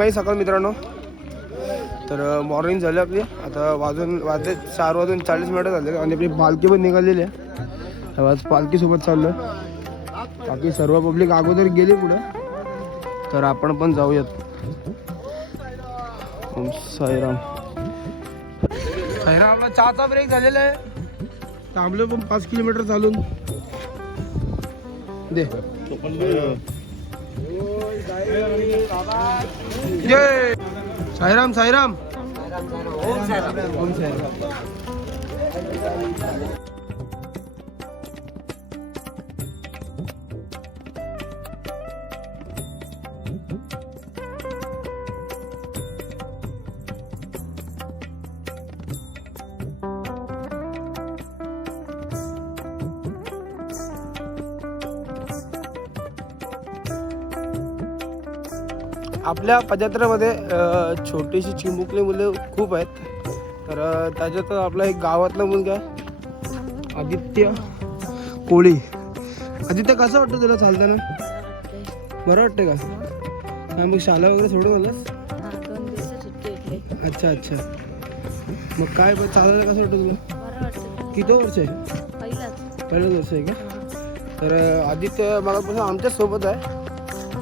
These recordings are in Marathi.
साईमाई सकाळ मित्रांनो. तर मॉर्निंग झाली आपली. आता वाजून वाजले चार वाजून चाळीस मिनटं झाले आणि आपली पालखी पण निघालेली आहे. आज पालखीसोबत चाललो बाकी सर्व पब्लिक अगोदर गेली पुढं. तर आपण पण जाऊयात. ओम साईराम. साईराम आपला चहाचा ब्रेक झालेला आहे. थांबलो पण पाच किलोमीटर चालून. दे. जय साईराम साईराम ओम साईराम आपल्या पदयात्रेमध्ये छोटीशी चिमुकली मुलं खूप आहेत. तर त्याच्यात आपला एक गावातला मुलगा आहे. आदित्य कोळी. आदित्य कसं वाटतं तुला चालताना? बरं वाटतं का? हा मग शाळा वगैरे सोडून मला अच्छा अच्छा. मग काय चालायला कसं वाटतं तुला? किती वर्ष आहे? पहिलंच. वर्ष आहे का? तर आदित्य मला आमच्याच सोबत आहे.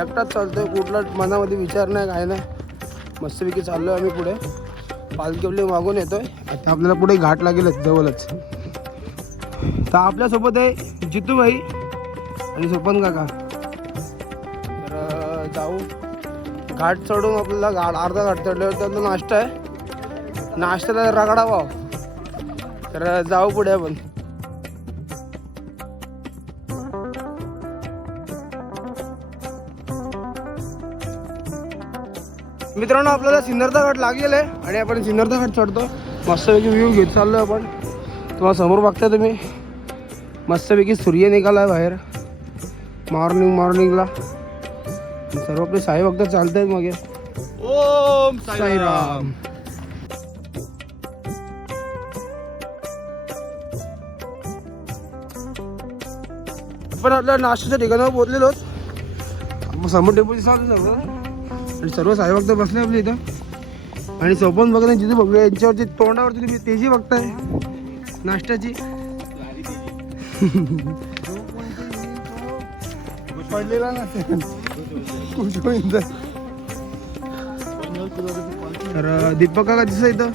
एकटाच चालतोय. कुठला मनामध्ये विचार नाही काय नाही. मस्तपैकी चाललो आहे आम्ही पुढे. पालखी आपली मागून येतोय. आता आपल्याला पुढे घाट लागेलच जवळच. तर आपल्यासोबत आहे जितूभाई आणि सोपन काका. तर जाऊ. घाट चढून आपल्याला घाट अर्धा घाट चढल्यावर त्यातला नाश्ता आहे. नाश्त्याला रगडा भाव तर जाऊ पुढे आपण. मित्रांनो आपल्याला सिन्नरचा घाट लागेल आहे आणि आपण सिन्नरचा घाट चढतो. मस्तपैकी व्ह्यू घेत चाललो आपण. तुम्हाला समोर बघता तुम्ही. मस्तपैकी सूर्य निघाला आहे बाहेर मॉर्निंग मॉर्निंगला सर्व आपले साई भक्त चालत आहेत मग. ओम साईराम. पण आपल्या नाश्त्याच्या ठिकाणावर पोहोचलेलो आहोत. समोर टेम्पो दिसला सर्व आणि सर्व साई बसले आपले इथं. आणि सोपन बघा जिथे बघूया यांच्यावरती तोंडावरती तुम्ही तेजी बघताय. नाश्त्याची. पडलेला नसेल तर. दीपक काका दिसत इथं.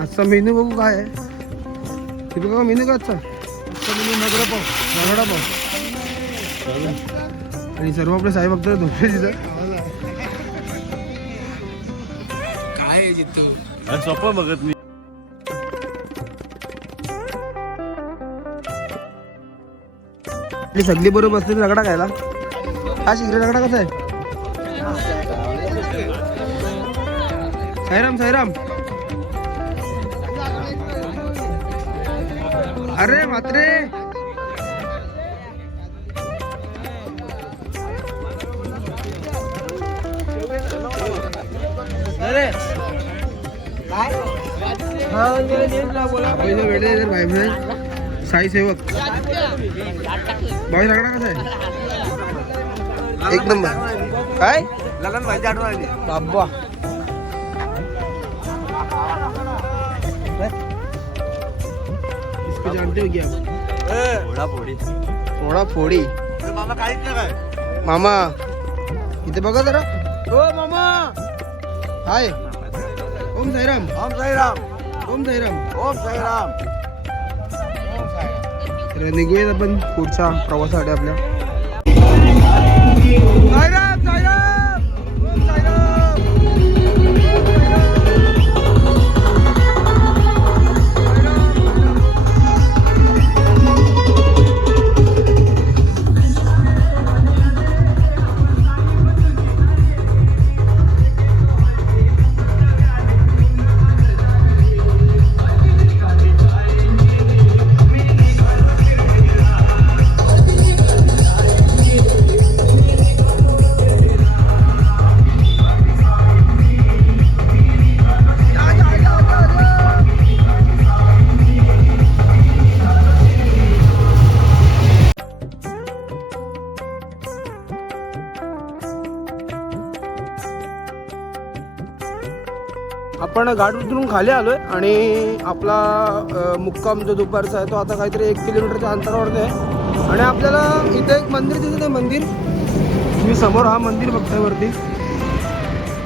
आजचा मेनू बघू काय आहे. दीपक काका मेनू का आजचा? आजचा मेनू नगरा पाव नगडा पाव. आणि सर्व आपले साई भक्त तिथं. सोपं बघत मी सगळी बरोबर बसली रगडा खायला? हा शिगरे रगडा कसा आहे? साईराम साईराम अरे मात्रे अरे. साई सेवक भाई रगडा कसा आहे एक नंबर काय? ललन भाईची आठवण आली बाबा हो फोडी मामा काहीच काय मामा इथे बघा जरा. हो मामा! हाय. ओम साईराम. ओम साईराम. ओम साईराम. ओम साईराम. तर निघूयात आपण पुढच्या प्रवासासाठी आपल्या. साईराम. आपण घाट उतरून खाली आलोय आणि आपला मुक्काम जो दुपारचा आहे तो आता काहीतरी एक किलोमीटरच्या अंतरावरती आहे. आणि आपल्याला इथं एक मंदिर दिसत आहे मंदिर. मी समोर हा मंदिर बघतोय वरती.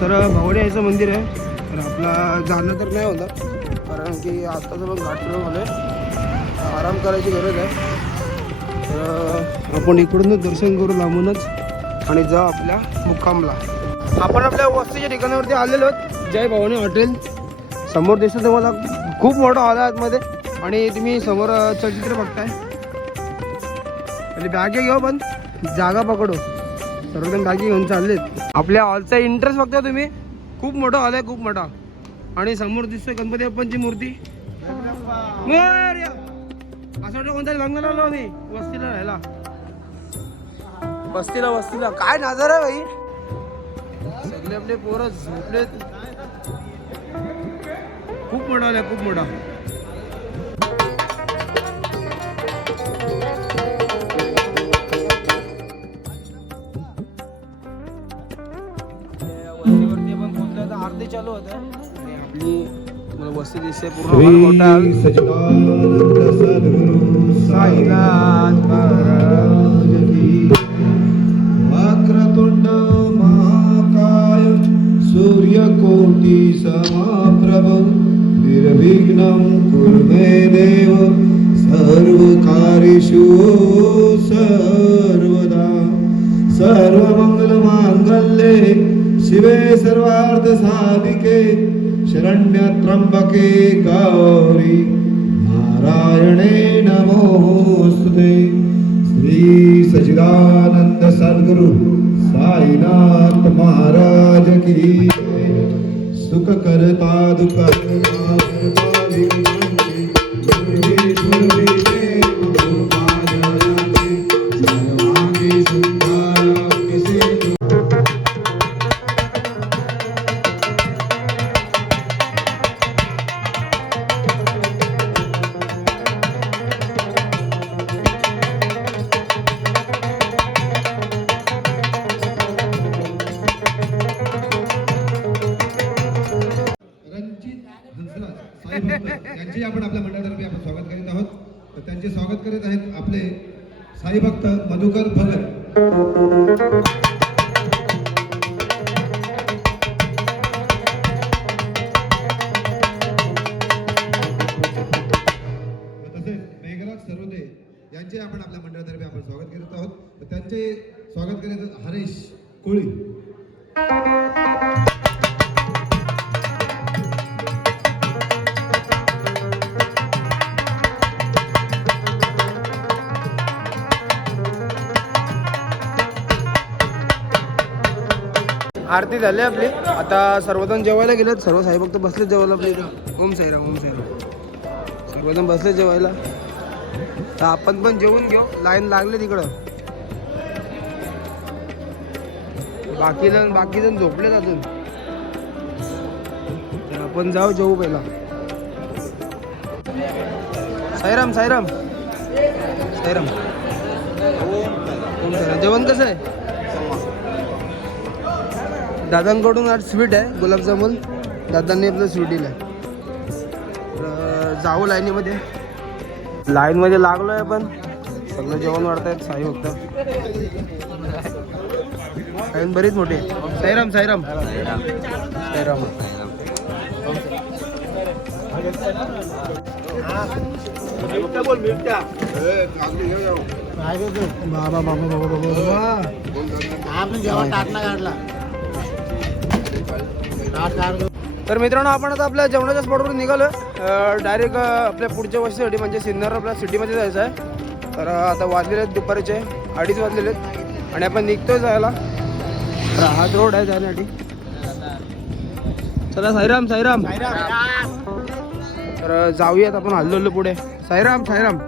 तर भावडे याचं मंदिर आहे. तर आपला जाणं तर नाही होतं कारण की आत्ताचं पण घाट फिरून आहे आराम करायची गरज आहे. तर आपण इकडूनच दर्शन करू लांबूनच आणि जा आपल्या मुक्कामला. आपण आपल्या वस्तीच्या ठिकाणावरती आलेलो आहोत. जय भवानी हॉटेल. समोर दिसतं तुम्हाला खूप मोठं हॉल आहे आतमध्ये. आणि तुम्ही समोर चलचित्र बघताय. आणि बॅगे घेऊ पण जागा पकडू. सर्वजण बॅगे घेऊन चाललेत. आपल्या हॉलचा इंटरेस्ट बघता तुम्ही. खूप मोठा हॉल आहे खूप मोठा. आणि समोर दिसतोय गणपती बाप्पांची मूर्ती. असं वाटतं कोणत्या लग्नाला आलो आम्ही वस्तीला राहायला वस्तीला वस्तीला. काय नजारा आहे भाई. सगळे आपले पोरं झोपलेत. खूप मोठा आलाय खूप मोठा आरती चालू होतं. आणि आपली मला वस्ती दिसते पूर्ण हॉल मोठा निर्विघ्नं कुरु मे देव सर्वकार्येषु सर्वदा। सर्वमङ्गलमाङ्गल्ये शिवे सर्वार्थसाधिके शरण्यत्र्यम्बके गौरी। नारायणे नमोस्तुते श्री सच्चिदानंद सद्गुरु साईनाथ महाराज की सुख करता दुख भक्त आपण आपल्या मंडळातर्फे आपण स्वागत करीत आहोत. तर त्यांचे स्वागत करीत आहेत आपले साई भक्त मधुकर भगत तसेच यांचे आपण आपल्या मंडळातर्फे आपण स्वागत करीत आहोत. त्यांचे स्वागत करीत हरेश हरीश कोळी. आरती झाली आपली. आता सर्वजण जेवायला गेलेत. सर्व साई भक्त बसले जेवायला आपली इथं. ओम साईराम ओम साईराम. सर्वजण बसले जेवायला. तर आपण पण जेवून घेऊ. लाईन लागले तिकडं बाकी जण बाकी जण झोपलेत अजून. तर आपण जाऊ जेवू पहिला. साईराम साईराम. साईराम. ओम साईराम. जेवण कसं आहे? दादांकडून आज स्वीट आहे गुलाबजामुन. दादांनी आपलं स्वीट दिलं आहे तर जाऊ लाईनीमध्ये. लाईनमध्ये लागलो आहे पण सगळं जेवण वाढतायत साई फक्त लाईन बरीच मोठी आहे. साईराम साईराम. साईराम. बाबा बाबा बाबा बाबा तर मित्रांनो आपण आता आपल्या जेवणाच्या स्पॉटवरून निघालो डायरेक्ट आपल्या पुढच्या वर्षीसाठी म्हणजे सिन्नर आपल्या सिटीमध्ये जायचं आहे. तर आता वाजलेले आहेत दुपारचे अडीच वाजलेले आहेत. आणि आपण निघतोय जायला. तर हाच रोड आहे जाण्यासाठी. चला साईराम साईराम. तर जाऊयात आपण हल्लो हल्लो पुढे. साईराम साईराम.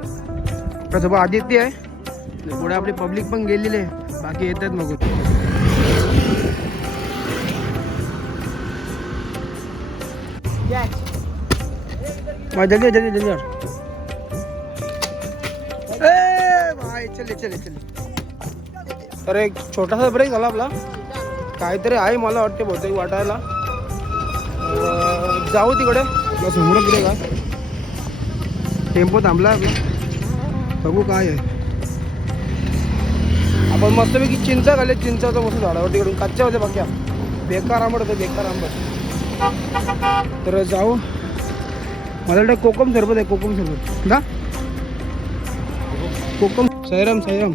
त्यासोबत आदित्य आहे. पुढे आपली पब्लिक पण गेलेली आहे. बाकी येत आहेत मग भाई जल्दी जल्दी जल्दी यार भाई चले चले चले एक छोटासा ब्रेक झाला आपला. काहीतरी आहे मला वाटते बहुतेक वाटायला. जाऊ तिकडे. समोर तिकडे का टेम्पो थांबला आपला. बघू काय आहे. आपण मस्तपैकी चिंचा खाल्ले. चिंचाचं मस्त झाडावर तिकडून. कच्च्या होत्या बाकी बेकार आंबट होते बेकार आंबट. तर जाऊ. माझ्याकडे कोकम सरबत आहे कोकम सरबत. ना कोकम. साईराम साईराम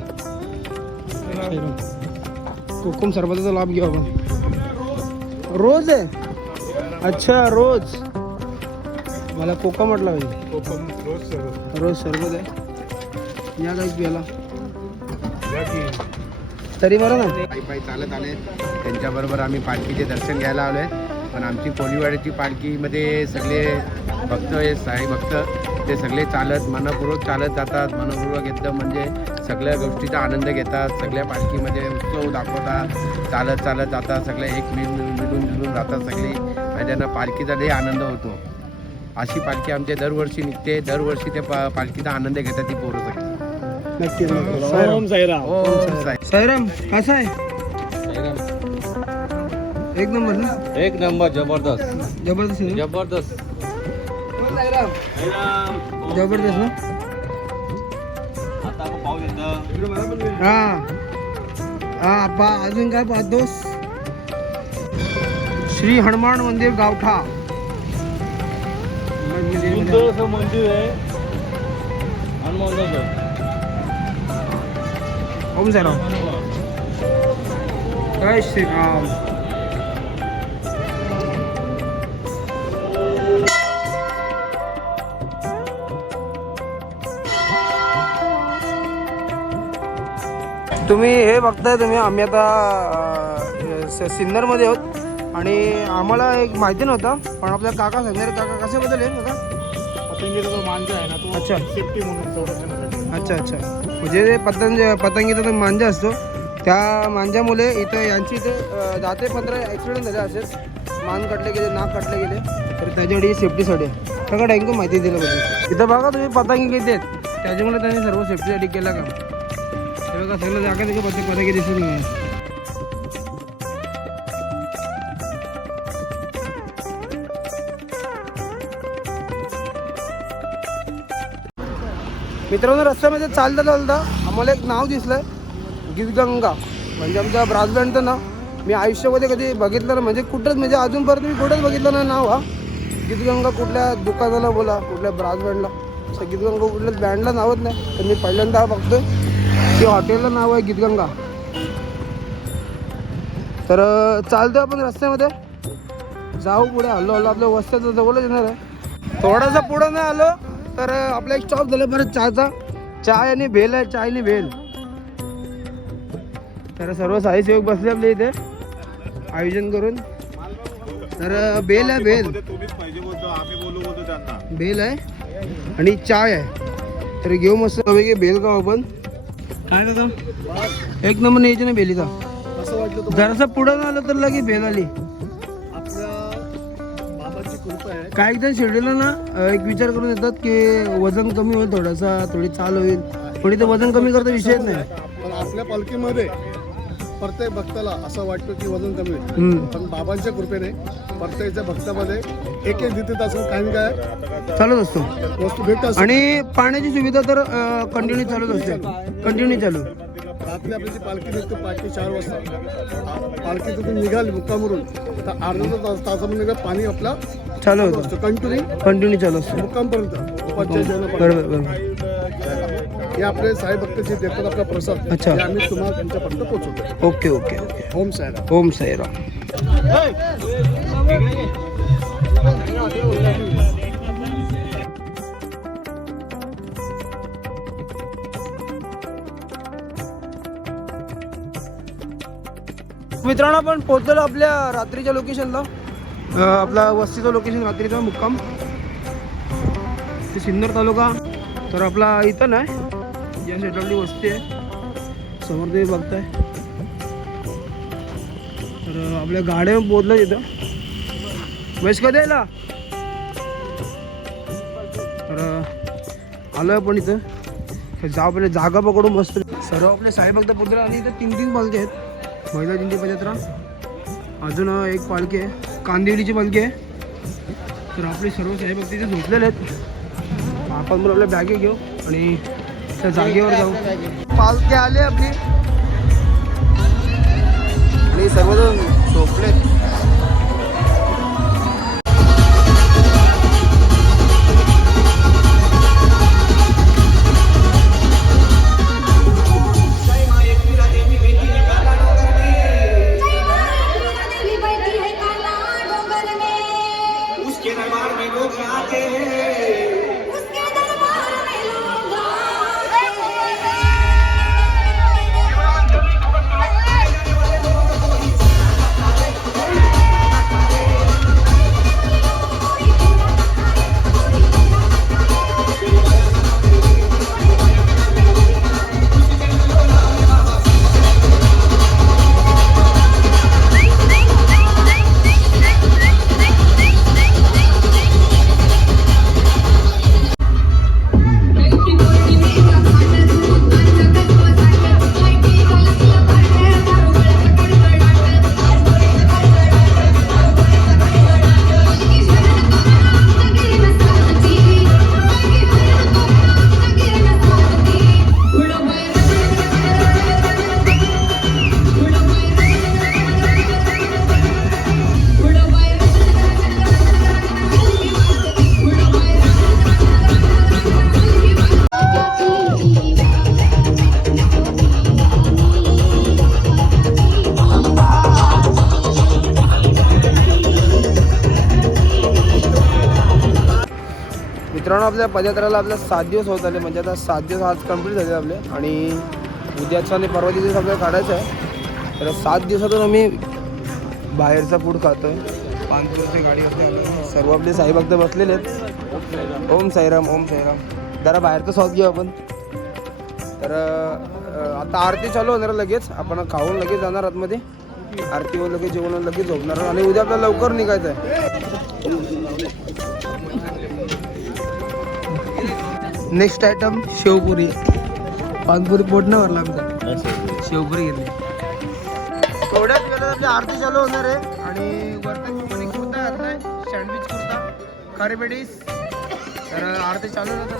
साईराम कोकम सरबताचा लाभ घेऊ आपण. रोज आहे? अच्छा रोज. मला कोकम म्हटलं पाहिजे. रोज सरबत. आहे. या काही प्याला तरी बरं ना. पायी पायी चालत आले. त्यांच्याबरोबर आम्ही पालखीचे दर्शन घ्यायला आलो आहे पण आमची कोलीवाड्याची पालखीमध्ये सगळे भक्त आहे साई भक्त. ते सगळे चालत मनपूर्वक चालत जातात. मनपूर्वक एकदम म्हणजे सगळ्या गोष्टीचा आनंद घेतात. सगळ्या पालखीमध्ये उत्सव दाखवतात. चालत चालत जातात. सगळे एक मिळून मिळून जातात सगळे. आणि त्यांना पालखीचा लई आनंद होतो. अशी पालखी आमच्या दरवर्षी निघते. दरवर्षी त्या पा पालखीचा आनंद घेतात ती पोरं सगळी. साईराम साईराम. हो साई साईराम कसा आहे? एक नंबर ना? एक नंबर जबरदस्त. जबरदस्त आहे ना? जबरदस्त. जबरदस्त ना? आता आपण पाहू येतं हा. हा आप्पा अजून काय पाहतोस? श्री हनुमान मंदिर गावठा. असं मंदिर आहे. हनुमानाचं ओम जय श्रीराम. तुम्ही हे बघताय तुम्ही आम्ही आता सिन्नरमध्ये आहोत. आणि आम्हाला एक माहिती नव्हतं पण आपल्या काका संजय काका कशाबद्दल आहे काका पतंगीचा जो मांजा आहे ना तो अच्छा. सेफ्टी म्हणून अच्छा अच्छा. म्हणजे ते पतंग पतंगीचा जो मांजा असतो त्या मांजामुळे इथं यांची इथं अं, दहा ते पंधरा ॲक्सिडेंट झाले असेच. मान कटले गेले नाक कटले गेले. तर त्याच्यासाठी सेफ्टीसाठी सगळं थँक्यू माहिती दिल्याबद्दल. इथं बघा तुम्ही पतंगी किती आहेत. त्याच्यामुळे त्यांनी सर्व सेफ्टीसाठी केलं का मित्रांनो रस्त्यामध्ये चालता चालता आम्हाला एक नाव दिसलंय गीतगंगा म्हणजे आमच्या ब्रासबँडचं नाव. मी आयुष्यामध्ये कधी बघितलं ना म्हणजे कुठंच म्हणजे अजूनपर्यंत मी कुठंच बघितलं ना नाव हा. गीतगंगा कुठल्या दुकानाला बोला कुठल्या ब्रासबँडला. असं गीतगंगा कुठल्याच बँडला नावच नाही. तर मी पहिल्यांदा बघतोय. ते हॉटेलला नाव आहे गीतगंगा. तर चालतोय आपण रस्त्यामध्ये. जाऊ पुढे हल्लो हल्लो आपल्या वस्त्याचं जवळच येणार आहे. थोडासा पुढं नाही आलो तर आपला एक स्टॉप झाला परत चहाचा. चाय आणि भेल आहे चाय आणि भेल. तर सर्व साई सेवक बसले आपले इथे. आयोजन करून. तर बेल आहे बेल बेल आहे. आणि चाय आहे. तर घेऊ मस्त पैकी बेल का आपण. काय का एक नंबर न्यायची ना बेलीचा जरासं पुढं आलं तर लगे बेल आली. आपल्या बाबाची कृपा आहे. काही जण शेड्यूलला ना एक विचार करून येतात की वजन कमी होईल थोडासा थोडी चाल होईल. थोडी ते वजन कमी करता विषयच नाही. पण आपल्या पालखीमध्ये प्रत्येक भक्ताला असं वाटतं की वजन कमी होईल. पण बाबांच्या कृपेने प्रत्येकच्या भक्तामध्ये एक एक दितीत असून काही काय? चालूच असतो. वस्तू भेटत आणि पाण्याची सुविधा तर कंटिन्यू चालूच असते. कंटिन्यू चालू. रात्री आपली जी पालखी निघते पालखी चार वाजता. पालखी तिथून निघाली मुक्कामरून तर अर्धा तास तासामध्ये पाणी आपला चालू होतं. असतं. कंटिन्यू कंटिन्यू चालू असतो. मुक्कामपर्यंत. बरोबर बरोबर. हे आपले साई भक्त जे देतात आपला प्रसाद अच्छा. ते आम्ही तुम्हाला त्यांच्यापर्यंत पोहोचवतो. Okay okay okay. Om Sairam. Om Sairam. मित्रांनो आपण पोहोचलो आपल्या रात्रीच्या लोकेशनला आपला वस्तीचं लोकेशन रात्रीचा मुक्काम. ते सिन्नर तालुका. तर आपला इथं नाही. या साईडला वस्ती आहे. समोर तुम्ही बघताय. तर आपल्या गाड्या पोहोचल्या तिथं. वयस्क कधी यायला तर आलो आपण इथं. जा आपल्या जागा पकडून मस्त. सर्व आपले साई पुत्र आणि इथं तीन तीन पालखी आहेत. महिला जिंती पदयात्रा. अजून एक पालखी आहे. कांदिवलीची पालखी आहे. तर आपले सर्व साहेब तिथे झोपलेले आहेत. आपण पण आपल्या बॅगे घेऊ आणि त्या जागेवर जाऊ. पालखी आली आपली. आणि सर्वजण झोपलेत. आपल्या पदयात्रेला आपल्या सात दिवस होत आले. म्हणजे आता सात दिवस आज कंप्लीट झाले आपले. आणि उद्याचा आणि परवा दिवस आपल्याला काढायचं आहे. तर सात दिवसातून आम्ही बाहेरचा फूड खातोय. पानपूरची गाडी आली सर्व आपले साई भक्त बसलेले आहेत. ओम साईराम ओम साईराम. जरा बाहेरचा स्वाद घेऊ आपण. तर आता आरती चालू होणार आहे लगेच. आपण खाऊन लगेच जाणार आतमध्ये. आरतीवर लगेच जेवण लगेच झोपणार. आणि उद्या आपल्याला लवकर निघायचं आहे. Next item sevpuri. पानपुरी पोट नाही भरला आमचा. शेवपुरी घेतली. थोड्याच वेळात आपली आरती चालू होणार आहे. आणि वरती कुर्ता घातलाय सँडविच कुर्ता खरे पेडीस तर आरती चालू होणार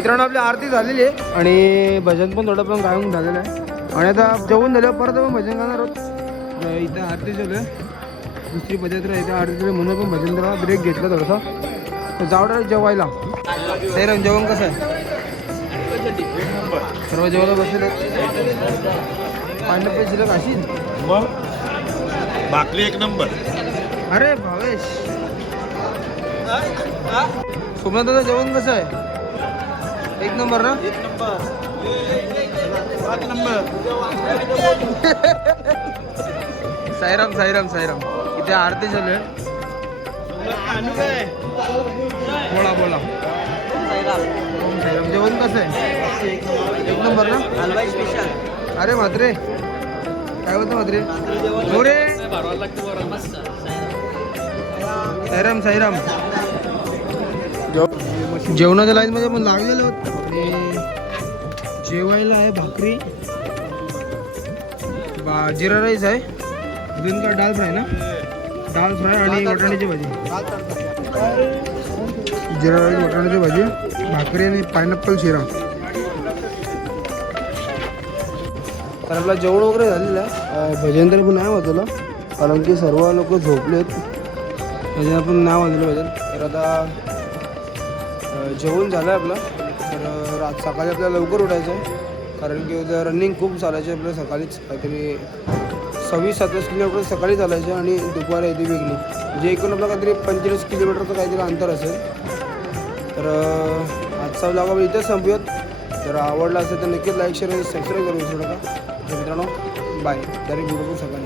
मित्रांनो आपली आरती झालेली आहे आणि भजन पण थोडं पण गायन झालेलं आहे. आणि आता जेवण झाल्यावर परत आपण भजन गाणार आहोत. इथं आरती आहे. दुसरी पदयात्रा इथं आरती म्हणून पण भजन जरा ब्रेक घेतला थोडासा. तर जाऊ डायरेक्ट जेवायला. सैराम जेवण कसं आहे? सर्व जेवायला बसले पांडव शिल्लक अशी? मग? भाकरी एक नंबर अरे भावेश. सोमनाथ दादा जेवण कसं आहे? नंबर ना? एक नंबर. साईराम साईराम साईराम. इथे आरती चालू आहे. बोला बोला. साईराम जेवण कसं आहे? एक नंबर ना? हलवाई स्पेशल अरे म्हात्रे. काय होतं म्हात्रे? मोरे साईराम साईराम. जेव- जेवणाच्या लाईनमध्ये पण लागलेलो आहोत. आणि जेवायला आहे भाकरी. बा जिरा राईस आहे. ग्रीन का डाल फ्राय ना? डाल फ्राय आणि वाटाण्याची भाजी. जिरा राईस वाटाण्याची भाजी भाकरी आणि पायनॅपल शिरा. तर आपला जेवण वगैरे झालेलं आहे. भजन तर पण नाही वाजवलं कारण की सर्व लोक झोपलेत. भजन आपण नाही वाजवलं भजन. तर आता जेवण झालं आहे आपलं. आज सकाळी आपल्याला लवकर उठायचं आहे. कारण की उद्या रनिंग खूप चालायची आपल्याला सकाळीच काहीतरी सव्वीस सत्तावीस किलोमीटर सकाळी चालायचं आणि दुपार येते वेगळी म्हणजे एकूण आपलं काहीतरी पंचेचाळीस किलोमीटरचं काहीतरी अंतर असेल. तर आजचा ब्लॉग आपण इथेच संपूयात. जर आवडला असेल तर नक्कीच लाईक शेअर सबस्क्राईब करू. शकता तर मित्रांनो बाय डायरेक्ट भेटू सकाळी.